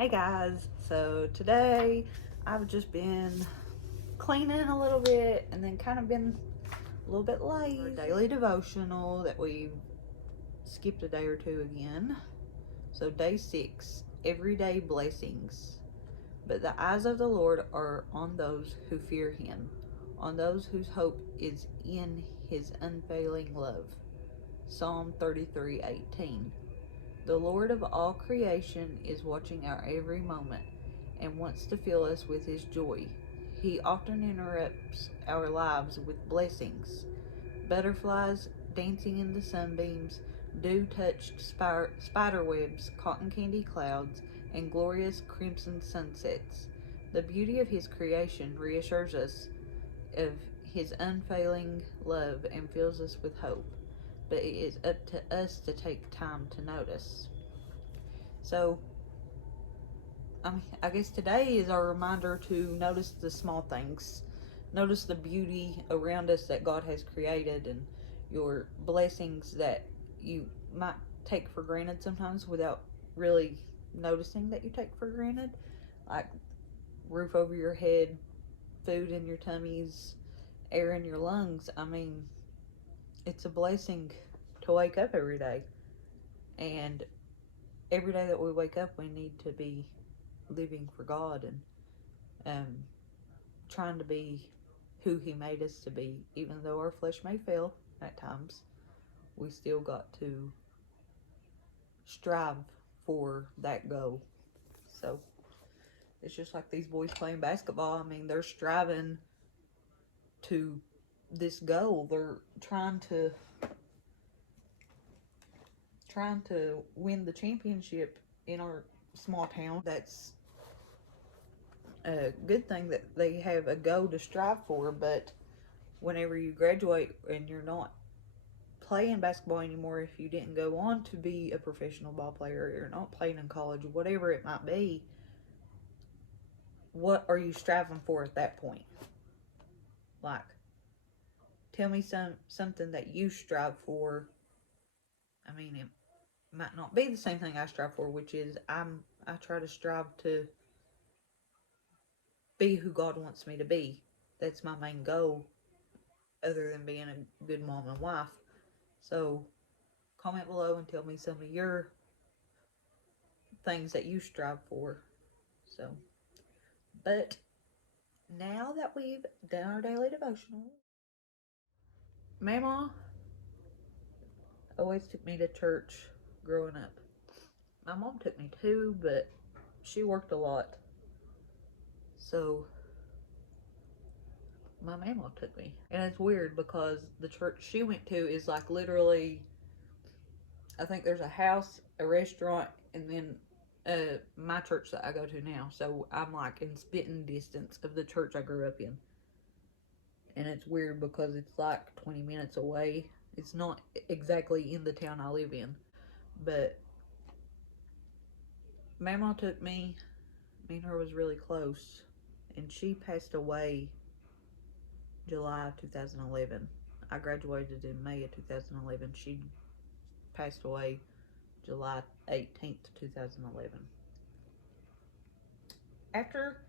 Hey guys, so today I've just been cleaning a little bit and then kind of been a little bit lazy. Our daily devotional that we've skipped a day or two again. So day 6, everyday blessings. But the eyes of the Lord are on those who fear him, on those whose hope is in his unfailing love. Psalm 33:18. The Lord of all creation is watching our every moment and wants to fill us with his joy. He often interrupts our lives with blessings. Butterflies dancing in the sunbeams, dew-touched spider webs, cotton candy clouds, and glorious crimson sunsets. The beauty of his creation reassures us of his unfailing love and fills us with hope. But it is up to us to take time to notice. So, I guess today is our reminder to notice the small things. Notice the beauty around us that God has created and your blessings that you might take for granted sometimes without really noticing that you take for granted. Like roof over your head, food in your tummies, air in your lungs. I mean, it's a blessing to wake up every day. And every day that we wake up, we need to be living for God and trying to be who he made us to be. Even though our flesh may fail at times, we still got to strive for that goal. So it's just like these boys playing basketball. I mean, they're striving to this goal. They're trying to win the championship in our small town. That's a good thing that they have a goal to strive for, but whenever you graduate and you're not playing basketball anymore, if you didn't go on to be a professional ball player, or you're not playing in college, whatever it might be, what are you striving for at that point? Like, tell me something that you strive for. I mean, it might not be the same thing I strive for, which is I try to strive to be who God wants me to be. That's my main goal, other than being a good mom and wife. So comment below and tell me some of your things that you strive for. So, but now that we've done our daily devotional, Mama always took me to church growing up. My mom took me too, but she worked a lot. So my mama took me. And it's weird because the church she went to is like literally, I think there's a house, a restaurant, and then my church that I go to now. So I'm like in spitting distance of the church I grew up in. And it's weird because it's like 20 minutes away. It's not exactly in the town I live in. But Mama took me. Me and her was really close. And she passed away July 2011. I graduated in May of 2011. She passed away July 18th, 2011. After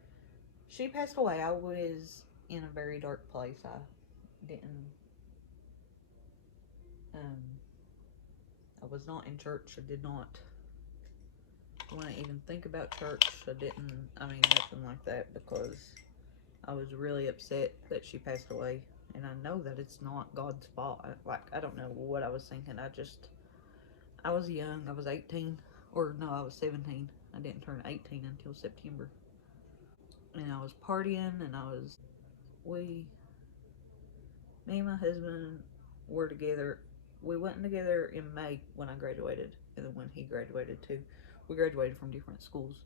she passed away, I was in a very dark place. I didn't, I was not in church. I did not want to even think about church. Nothing like that, because I was really upset that she passed away. And I know that it's not God's fault. I don't know what I was thinking. I was young. I was 18. Or no, I was 17. I didn't turn 18 until September. And I was partying, and me and my husband were together. We went together in May when I graduated, and then when he graduated too. We graduated from different schools.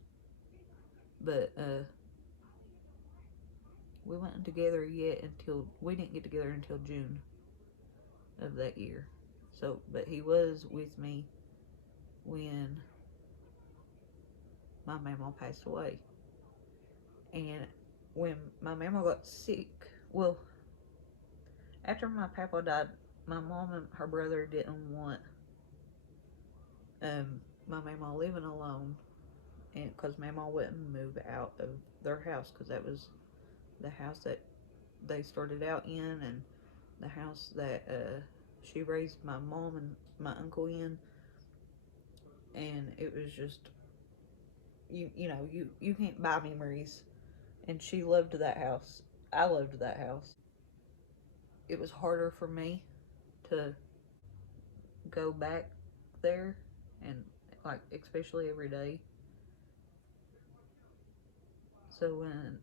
But, we went together we didn't get together until June of that year. So, but he was with me when my mama passed away. And when my mama got sick, well, after my papa died, my mom and her brother didn't want my mama living alone. and because Mama wouldn't move out of their house, because that was the house that they started out in, and the house that she raised my mom and my uncle in. And it was just, you know, you can't buy memories. And she loved that house. I loved that house. It was harder for me to go back there, and like especially every day. So when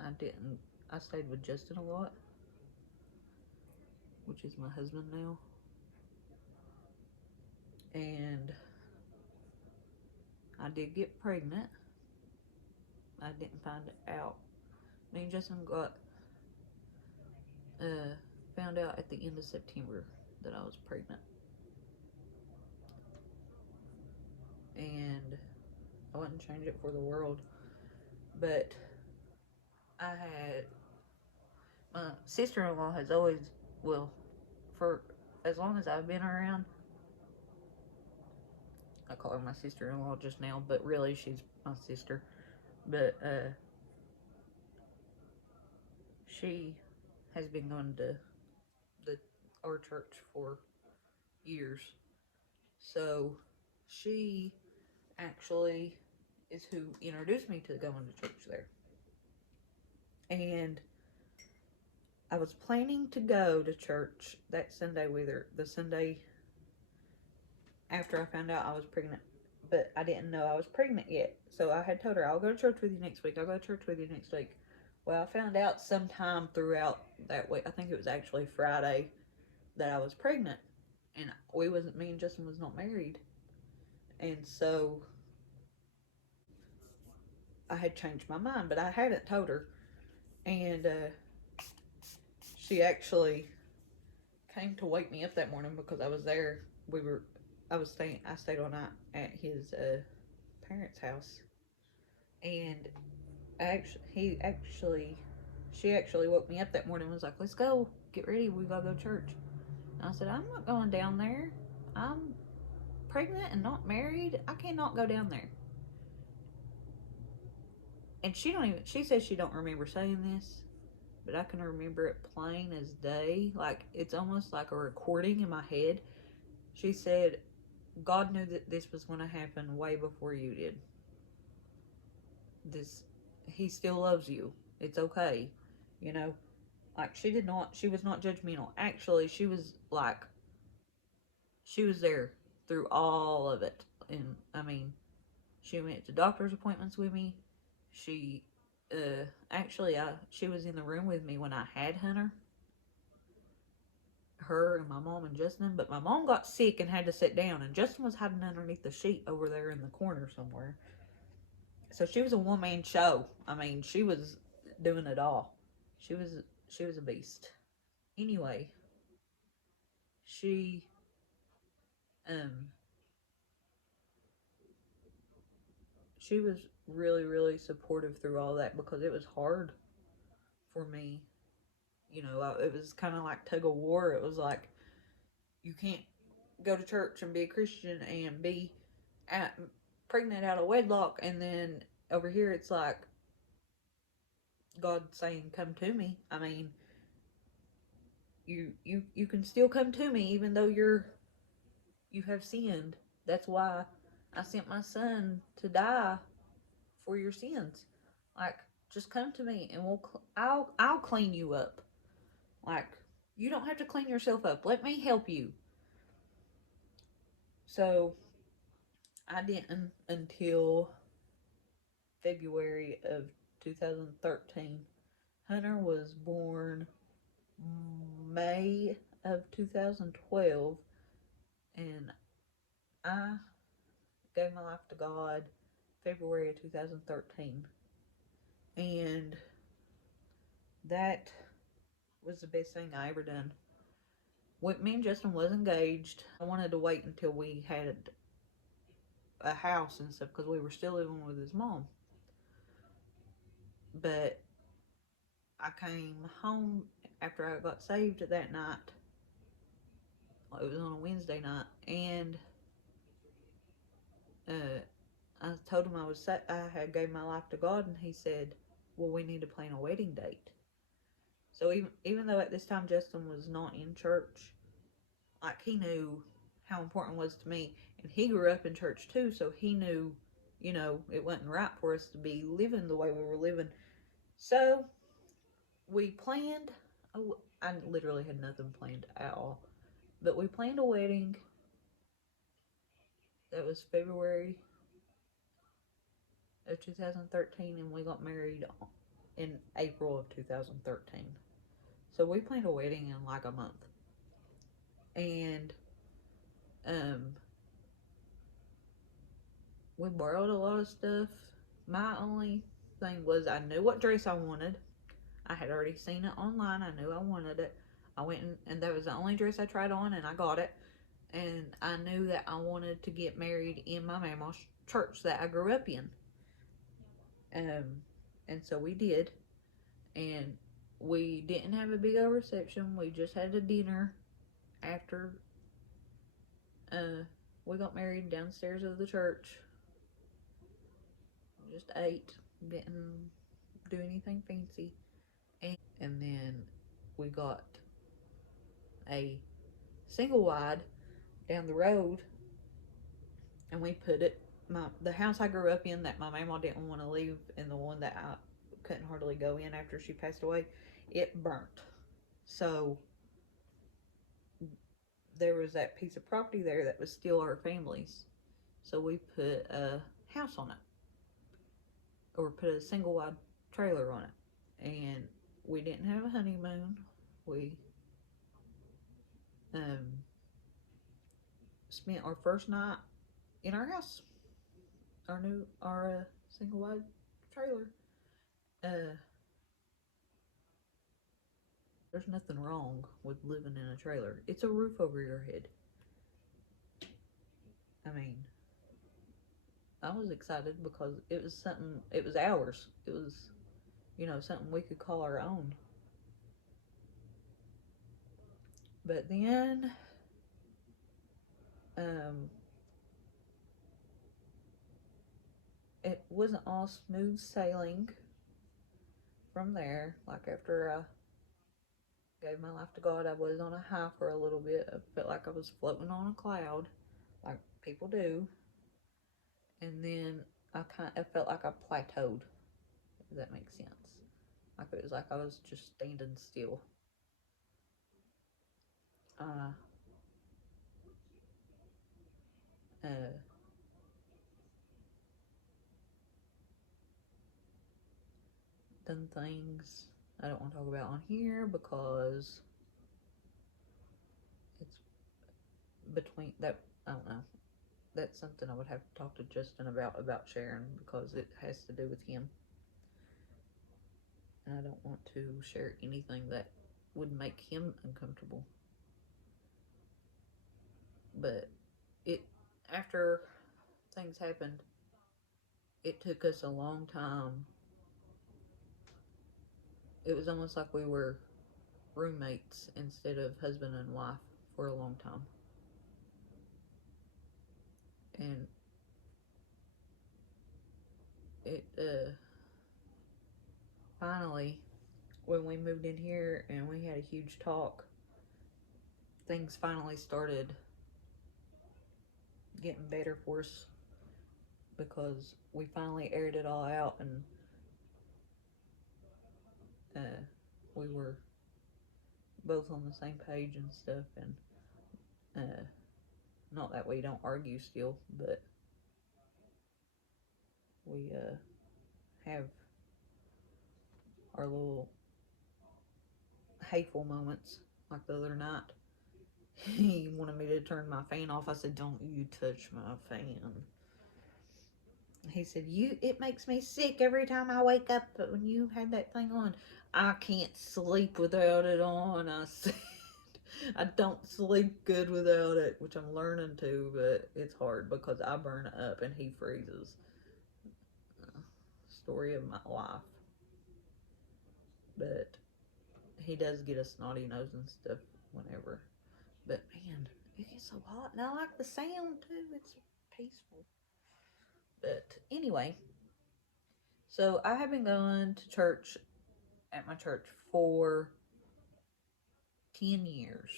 I didn't, I stayed with Justin a lot, which is my husband now. And I did get pregnant. I didn't find it out. Me and Justin got found out at the end of September that I was pregnant. And I wouldn't change it for the world. But I had, my sister-in-law has always, well, for as long as I've been around, I call her my sister-in-law just now, but really she's my sister. But she has been going to our church for years. So she actually is who introduced me to going to church there. And I was planning to go to church that Sunday with her, the Sunday after I found out I was pregnant. But I didn't know I was pregnant yet. So I had told her, I'll go to church with you next week. I'll go to church with you next week. Well, I found out sometime throughout that week, I think it was actually Friday, that I was pregnant. And me and Justin was not married. And so I had changed my mind, but I hadn't told her. And she actually came to wake me up that morning because I was there. I stayed all night at his parents' house. And she actually woke me up that morning and was like, let's go, get ready, we gotta go to church. And I said, I'm not going down there. I'm pregnant and not married. I cannot go down there. And she says she don't remember saying this, but I can remember it plain as day. Like, it's almost like a recording in my head. She said, God knew that this was going to happen way before you did. He still loves you. It's okay. You know, like, she was not judgmental. Actually, she was there through all of it. And I mean, she went to doctor's appointments with me. She she was in the room with me when I had Hunter. Her and my mom and Justin, but my mom got sick and had to sit down, and Justin was hiding underneath the sheet over there in the corner somewhere. So she was a one-man show. I mean, she was doing it all. She was a beast. Anyway, she um she was really, really supportive through all that, because it was hard for me. You know, it was kind of like tug of war. It was like, you can't go to church and be a Christian and be pregnant out of wedlock, and then over here it's like God saying, come to me. I mean, you can still come to me even though you have sinned. That's why I sent my son to die for your sins. Like, just come to me and I'll clean you up. Like, you don't have to clean yourself up. Let me help you. So I didn't until February of 2013. Hunter was born May of 2012, and I gave my life to God February of 2013. And that was the best thing I ever done. Me and Justin was engaged. I wanted to wait until we had a house and stuff, because we were still living with his mom. But I came home after I got saved that night. It was on a Wednesday night, and I told him I had gave my life to God, and he said, "Well, we need to plan a wedding date." So even though at this time Justin was not in church, like he knew how important it was to me, and he grew up in church too, so he knew, it wasn't right for us to be living the way we were living. So we planned. Oh, I literally had nothing planned at all, but we planned a wedding. That was February of 2013, and we got married in April of 2013. So we planned a wedding in like a month, and um, we borrowed a lot of stuff. My only thing was I knew what dress I wanted. I had already seen it online. I knew I wanted it. I went and that was the only dress I tried on, and I got it. And I knew that I wanted to get married in my mama's church that I grew up in. Um, and so we did. And we didn't have a big old reception. We just had a dinner after we got married downstairs of the church. Just ate, didn't do anything fancy. And then we got a single wide down the road, and we put it the house I grew up in that my mama didn't want to leave, and the one that I couldn't hardly go in after she passed away, it burnt. So there was that piece of property there that was still our family's. So we put a house on it, or put a single wide trailer on it. And we didn't have a honeymoon. We um, spent our first night in our house, our single wide trailer. Uh, there's nothing wrong with living in a trailer. It's a roof over your head. I mean, I was excited because it was something. It was ours. It was, something we could call our own. But then, um, it wasn't all smooth sailing from there. Like after I gave my life to God, I was on a high for a little bit. I felt like I was floating on a cloud, like people do. And then I felt like I plateaued, if that makes sense. Like it was like I was just standing still. Uh, uh, done things I don't want to talk about on here because it's between that. I don't know. That's something I would have to talk to Justin about sharing because it has to do with him. And I don't want to share anything that would make him uncomfortable. But after things happened, it took us a long time. It was almost like we were roommates instead of husband and wife for a long time. And it finally, when we moved in here and we had a huge talk, things finally started getting better for us because we finally aired it all out, and we were both on the same page and stuff. And not that we don't argue still, but we have our little hateful moments. Like the other night, he wanted me to turn my fan off. I said, "Don't you touch my fan." He said, it makes me sick every time I wake up when you had that thing on. I can't sleep without it on. I said, I don't sleep good without it, which I'm learning to, but it's hard because I burn up and he freezes. Story of my life. But he does get a snotty nose and stuff whenever. But man, it gets so hot. And I like the sound too. It's peaceful. But anyway, so I have been going to church at my church for 10 years.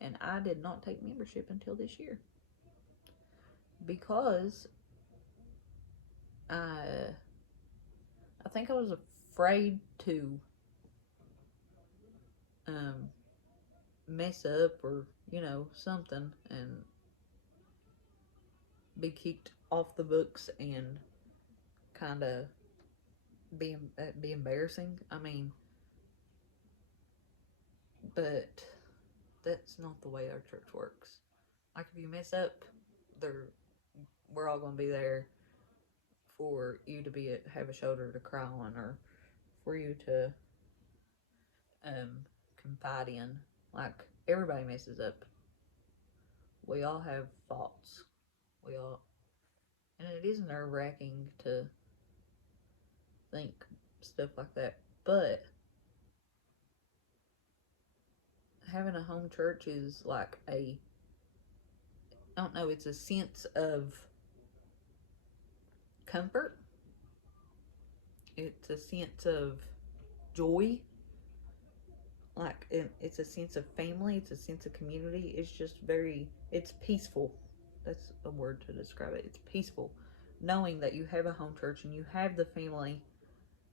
And I did not take membership until this year. Because I think I was afraid to mess up or, something and be kicked off the books and kind of be embarrassing. I mean, but that's not the way our church works. Like, if you mess up, we're all going to be there for you to have a shoulder to cry on, or for you to confide in. Like, everybody messes up. We all have faults. And it is nerve-wracking to think stuff like that. But having a home church is like I don't know, it's a sense of comfort. It's a sense of joy. Like, it's a sense of family. It's a sense of community. It's just it's peaceful. That's a word to describe it. It's peaceful. Knowing that you have a home church and you have the family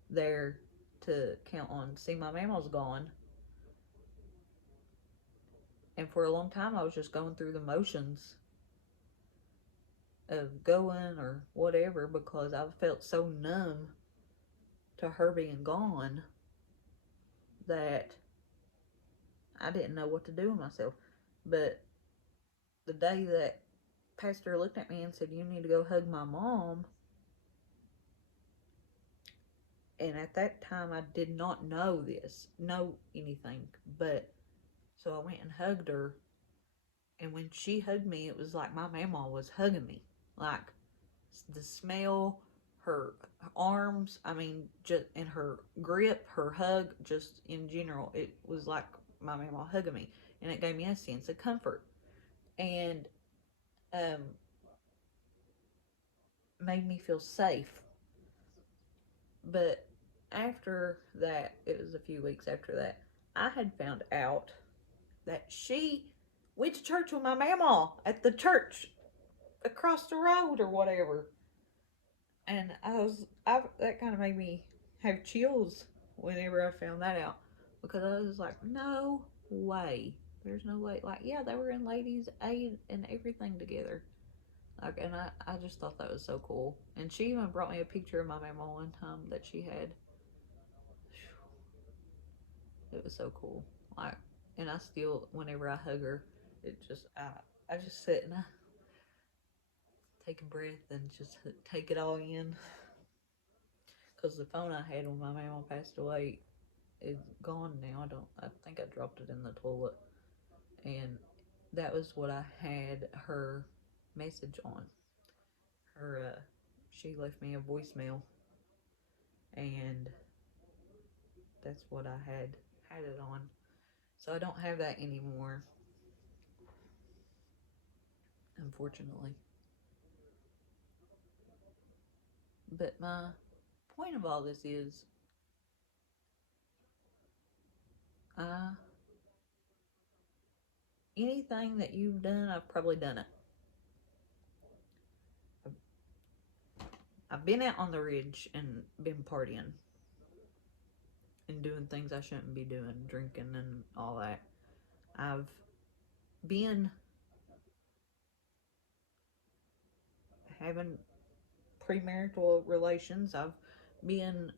there to count on. See, my mama's gone. And for a long time, I was just going through the motions of going or whatever, because I felt so numb to her being gone that I didn't know what to do with myself. But the day that Pastor looked at me and said, "You need to go hug my mom," and at that time I did not know anything, but so I went and hugged her, and when she hugged me, it was like my mama was hugging me. Like, the smell, her arms, I mean, just in her grip, her hug, just in general, it was like my mama hugging me, and it gave me a sense of comfort, and made me feel safe. But after that, it was a few weeks after that, I had found out that she went to church with my mama at the church across the road or whatever. And that kind of made me have chills whenever I found that out, because I was like, no way. There's no way. Like, yeah, they were in Ladies Aid and everything together. Like, and I just thought that was so cool. And she even brought me a picture of my mama one time that she had. It was so cool. Like, and I still, whenever I hug her, I just sit and I take a breath and just take it all in. Because the phone I had when my mama passed away is gone now. I think I dropped it in the toilet. And that was what I had her message on. She left me a voicemail, and that's what I had it on. So I don't have that anymore, unfortunately. But my point of all this is, anything that you've done, I've probably done it. I've been out on the ridge and been partying and doing things I shouldn't be doing, drinking and all that. I've been having premarital relations. I've been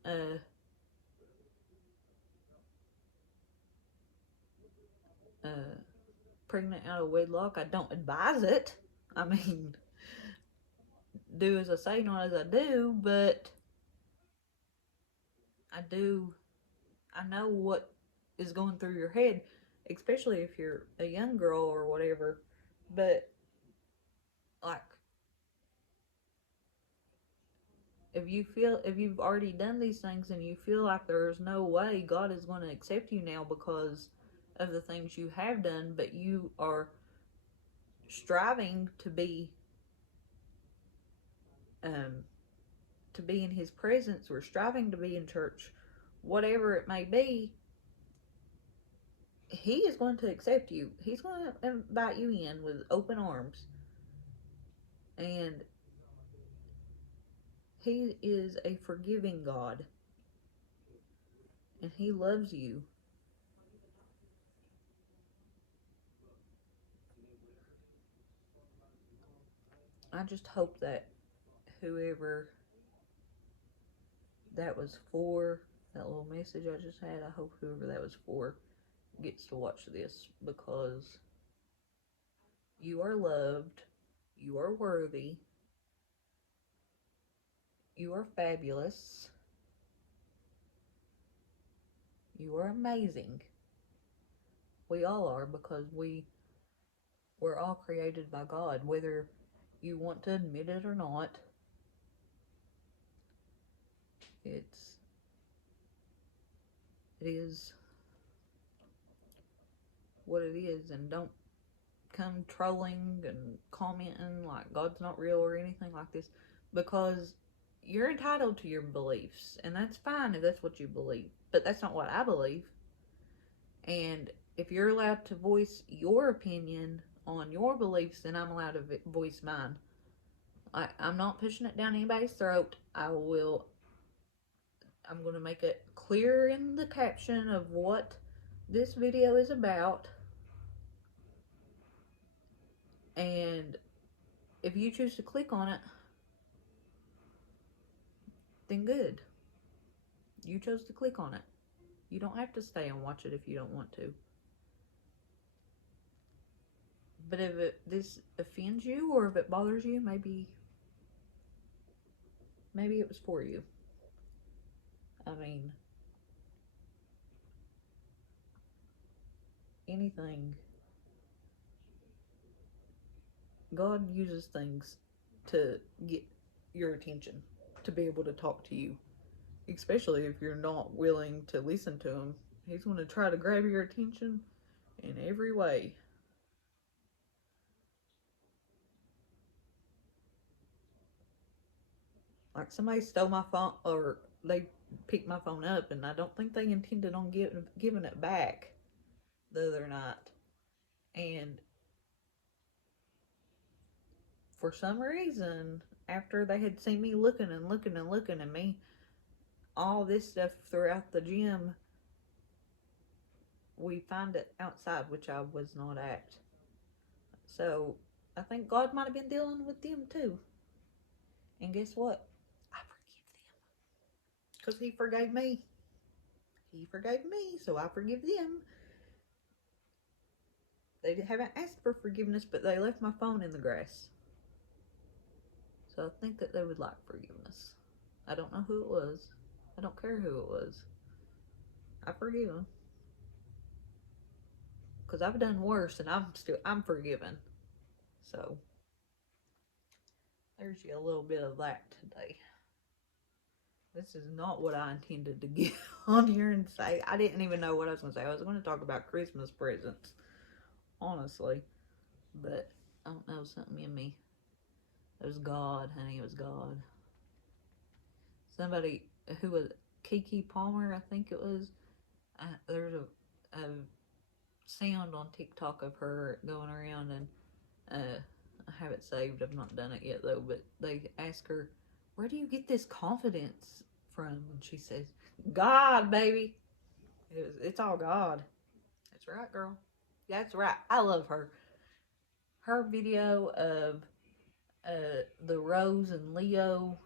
pregnant out of wedlock. I don't advise it. I mean, do as I say, not as I do, but I know what is going through your head, especially if you're a young girl or whatever. But, like, if you've already done these things and you feel like there's no way God is going to accept you now because of the things you have done, but you are striving to be to be in his presence, or striving to be in church, whatever it may be, he is going to accept you. He's going to invite you in with open arms. And he is a forgiving God. And he loves you. I just hope that whoever that was for, that little message I just had, I hope whoever that was for gets to watch this, because you are loved, you are worthy, you are fabulous, you are amazing. We all are, because we're all created by God, whether you want to admit it or not. It is what it is. And don't come trolling and commenting like God's not real or anything like this, because you're entitled to your beliefs, and that's fine if that's what you believe, but that's not what I believe. And if you're allowed to voice your opinion on your beliefs, then I'm allowed to voice mine. I'm not pushing it down anybody's throat. I'm going to make it clear in the caption of what this video is about. And if you choose to click on it, then good. You chose to click on it. You don't have to stay and watch it if you don't want to. But if this offends you, or if it bothers you, maybe it was for you. I mean, anything. God uses things to get your attention, to be able to talk to you. Especially if you're not willing to listen to him. He's going to try to grab your attention in every way. Like somebody stole my phone, or they picked my phone up, and I don't think they intended on giving it back the other night. And for some reason, after they had seen me looking at me, all this stuff throughout the gym, we find it outside, which I was not at. So I think God might have been dealing with them too. And guess what? I forgive them. Because he forgave me. He forgave me, so I forgive them. They haven't asked for forgiveness, but they left my phone in the grass. So I think that they would like forgiveness. I don't know who it was. I don't care who it was. I forgive them. Because I've done worse, and I'm forgiven. So there's you a little bit of that today. This is not what I intended to get on here and say. I didn't even know what I was going to say. I was going to talk about Christmas presents, honestly. But I don't know, something in me. It was God, honey. It was God. Somebody who was Kiki Palmer, I think it was. There's a sound on TikTok of her going around, and I have it saved. I've not done it yet though. But they ask her, "Where do you get this confidence from?" And she says, "God, baby. It's all God." That's right, girl. That's right. I love her. Her video of the Rose and Leo,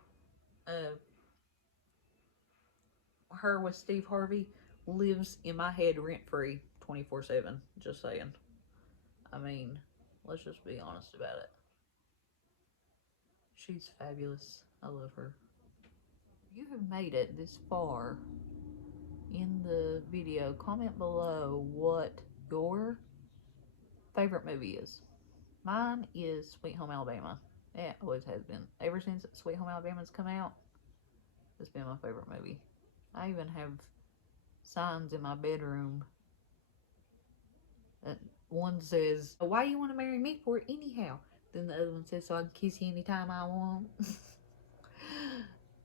her with Steve Harvey, lives in my head rent free 24/7. Just saying. I mean, let's just be honest about it. She's fabulous. I love her. You have made it this far in the video. Comment below what your favorite movie is. Mine is Sweet Home Alabama. It always has been. Ever since Sweet Home Alabama's come out, it's been my favorite movie. I even have signs in my bedroom. One says, "Why you want to marry me for anyhow?" Then the other one says, "So I can kiss you anytime I want."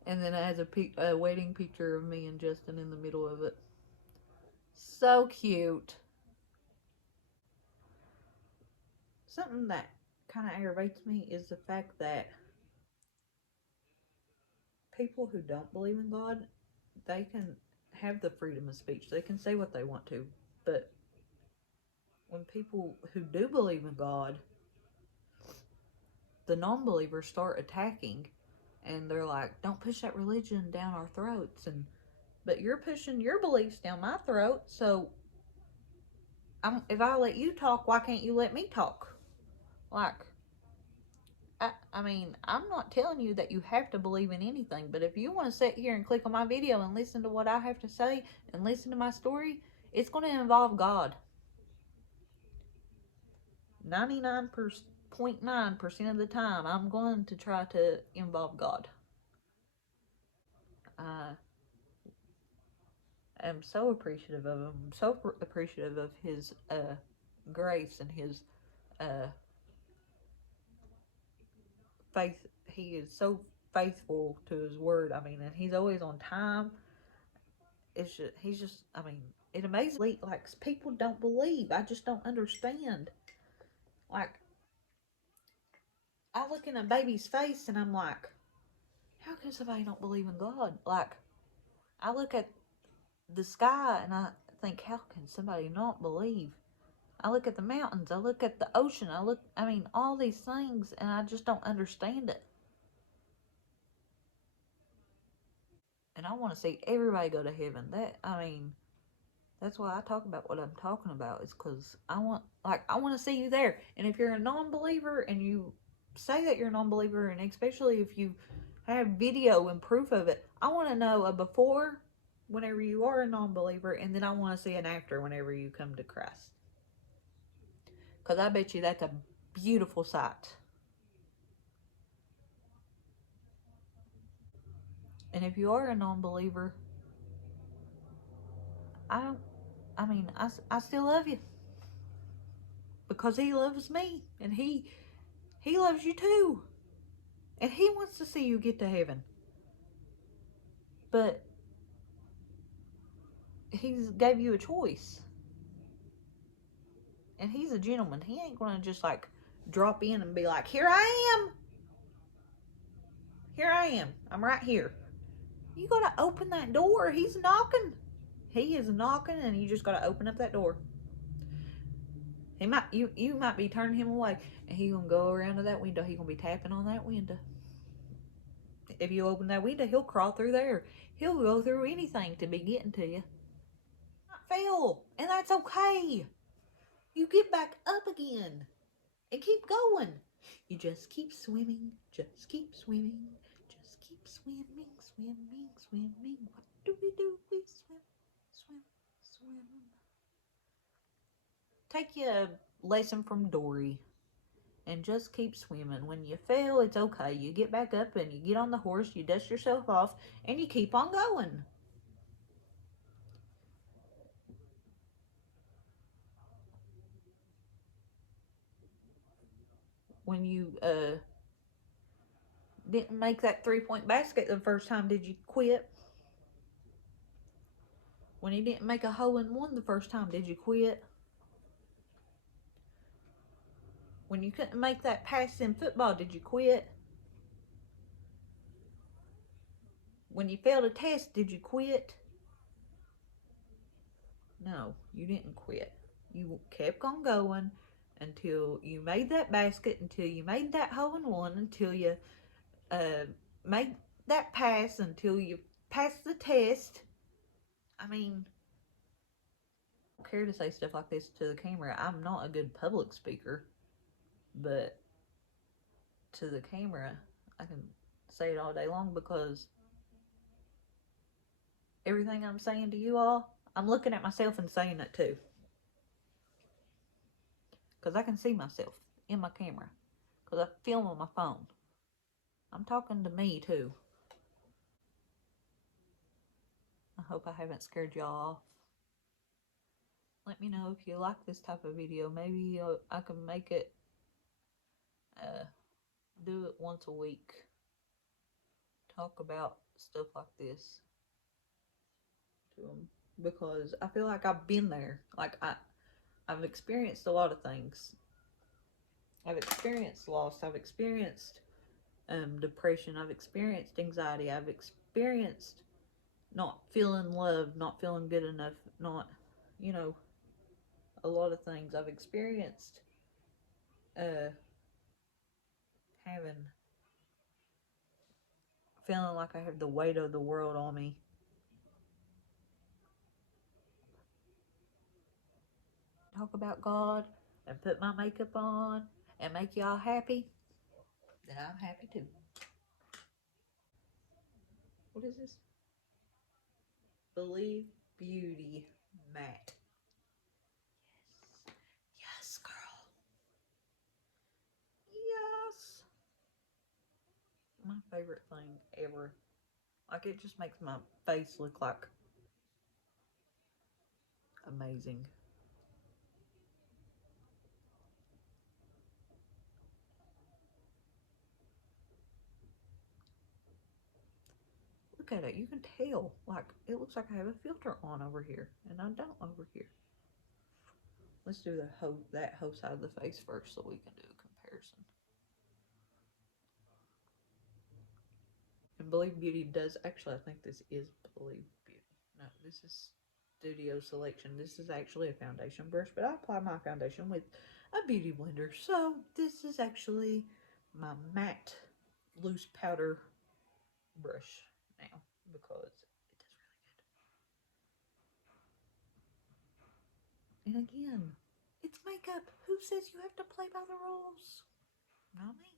And then it has a wedding picture of me and Justin in the middle of it. So cute. Something that kind of aggravates me is the fact that people who don't believe in God, they can have the freedom of speech. They can say what they want to. But when people who do believe in God, the non-believers start attacking, and they're like, don't push that religion down our throats. But you're pushing your beliefs down my throat, so if I let you talk, why can't you let me talk? Like, I mean, I'm not telling you that you have to believe in anything, but if you want to sit here and click on my video and listen to what I have to say and listen to my story, it's going to involve God. 99.9% of the time, I'm going to try to involve God. I am so appreciative of Him. I'm so appreciative of His grace and His faith. He is so faithful to His word. I mean, and He's always on time. He's just, I mean, it amazes me. Like, people don't believe. I just don't understand. Like, I look in a baby's face and I'm like, how can somebody not believe in God? Like, I look at the sky and I think, how can somebody not believe? I look at the mountains, I look at the ocean, I mean, all these things, and I just don't understand it. And I want to see everybody go to heaven. That's why I talk about what I'm talking about, is because I want to see you there. And if you're a non-believer and you say that you're a non-believer, and especially if you have video and proof of it, I want to know a before whenever you are a non-believer, and then I want to see an after whenever you come to Christ. Because I bet you that's a beautiful sight. And if you are a non-believer, I still love you. Because He loves me. And He loves you too. And He wants to see you get to heaven. But He's gave you a choice. And He's a gentleman. He ain't going to just like drop in and be like, here I am. Here I am. I'm right here. You got to open that door. He's knocking. He is knocking, and you just got to open up that door. You might be turning Him away, and He's gonna go around to that window. He's gonna be tapping on that window. If you open that window, He'll crawl through there. He'll go through anything to be getting to you. Fail, and that's okay. You get back up again and keep going. You just keep swimming. Just keep swimming. Just keep swimming, swimming, swimming. What do? We swim, swim, swim. Take your lesson from Dory and just keep swimming. When you fail, it's okay. You get back up and you get on the horse, you dust yourself off, and you keep on going. When you didn't make that 3-point basket the first time, did you quit? When you didn't make a hole-in-one the first time, did you quit? When you couldn't make that pass in football, did you quit? When you failed a test, did you quit? No, you didn't quit. You kept on going until you made that basket, until you made that hole-in-one, until you made that pass, until you passed the test. I mean, I don't care to say stuff like this to the camera. I'm not a good public speaker, but to the camera, I can say it all day long, because everything I'm saying to you all, I'm looking at myself and saying it too. Because I can see myself in my camera. Because I film on my phone. I'm talking to me too. I hope I haven't scared y'all off. Let me know if you like this type of video. Maybe I can make it, do it once a week. Talk about stuff like this to them, because I feel like I've been there. Like I've experienced a lot of things. I've experienced loss. I've experienced depression. I've experienced anxiety. I've experienced not feeling loved, not feeling good enough, not, you know, a lot of things. I've experienced having, feeling like I have the weight of the world on me. Talk about God and put my makeup on and make y'all happy, then I'm happy too. What is this? Believe Beauty Matte. Yes, girl. Yes. My favorite thing ever. Like, it just makes my face look like amazing. Look at it. You can tell. Like, it looks like I have a filter on over here, and I don't over here. Let's do that whole side of the face first so we can do a comparison. And Believe Beauty does, actually, I think this is Believe Beauty. No, this is Studio Selection. This is actually a foundation brush, but I apply my foundation with a beauty blender. So this is actually my matte loose powder brush now, because it does really good. And again, it's makeup. Who says you have to play by the rules? Not me.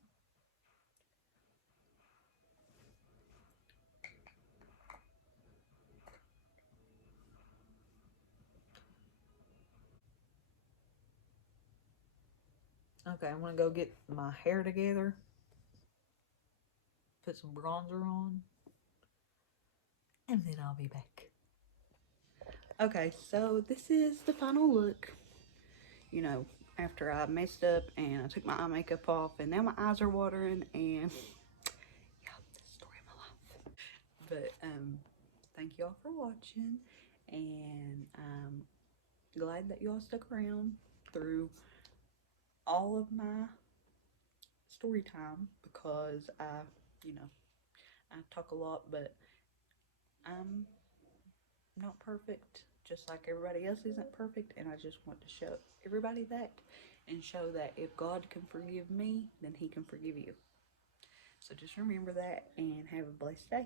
Okay, I'm gonna go get my hair together, put some bronzer on, and then I'll be back. Okay, so this is the final look. You know, after I messed up and I took my eye makeup off, and now my eyes are watering, and yeah, this is the story of my life. But thank y'all for watching, and I'm glad that y'all stuck around through all of my story time, because you know, I talk a lot, but I'm not perfect, just like everybody else isn't perfect, and I just want to show everybody that, and show that if God can forgive me, then he can forgive you. So just remember that, and have a blessed day.